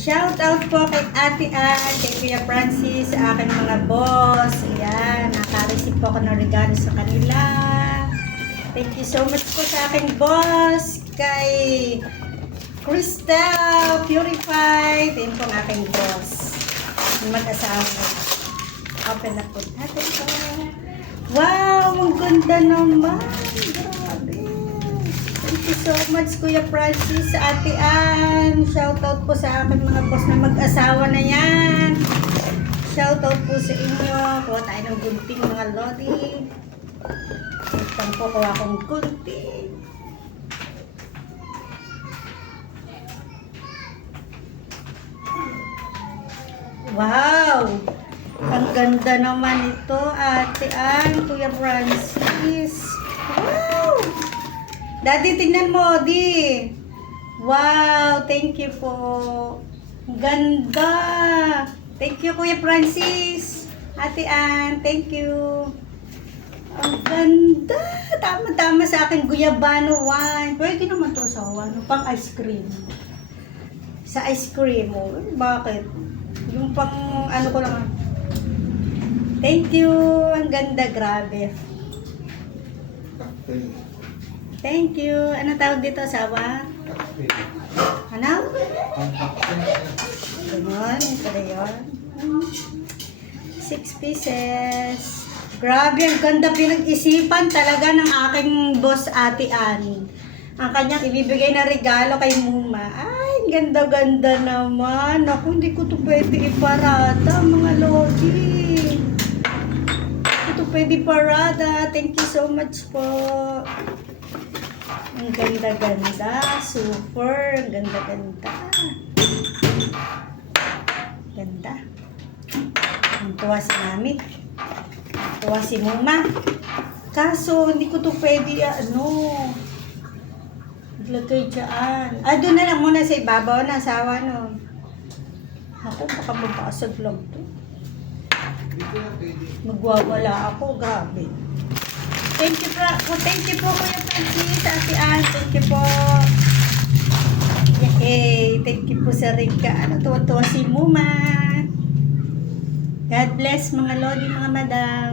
Shout out po kay Ate Ann, kay Kuya Francis, sa aking mga boss. Ayan, nakareceive po ako ng regalo sa kanila. Thank you so much po sa aking boss, kay Crystal Purified. Yan po ang aking boss. Mag-asawa. Open na po natin po. Wow, ang ganda naman. Grabe. Thank you so much, Kuya Francis, Ate Ann. Shoutout po sa akin mga boss na mag-asawa na yan. Shoutout po sa inyo. Kuha tayo ng gunting mga lodi. Itang po kuha akong gunting. Wow! Ang ganda naman ito, Ate Ann, Kuya Francis. Wow! Daddy, tingnan mo, Di. Wow, thank you po. Ganda. Thank you, Kuya Francis. Ate Ann, thank you. Ang ganda. Tama-tama sa akin, guyabano wine. Pwede naman to sa pang ice cream. Sa ice cream, oh. Bakit? Yung pang, ano ko lang. Thank you. Ang ganda, grabe. Thank you. Ano tawag dito, asawa? Ano? Ganon. Ito na yun. 6 pieces. Grabe, ang ganda pinag-isipan talaga ng aking boss, Ate Ann. Ang kanyang ibibigay na regalo kay Muma. Ay, ganda-ganda naman. Ako, hindi ko ito pwede iparada, mga lodi. Ito pwede parada. Thank you so much po. Ang ganda-ganda. Super. Ang ganda-ganda. Ganda. Ang tuwa si Mami. Tuwa si Muma. Kaso, hindi ko ito pwede, lagay dyan. Doon na lang muna sa ibabaw na asawa, no? Ako, baka mabasag lang to. Magwawala ako, grabe. Thank you po, Kuya Francis, Ate Ann. Thank you po. Yay, thank you po sa Rika. Tuwa-tuwa si Muma. God bless, mga lodi, mga madam.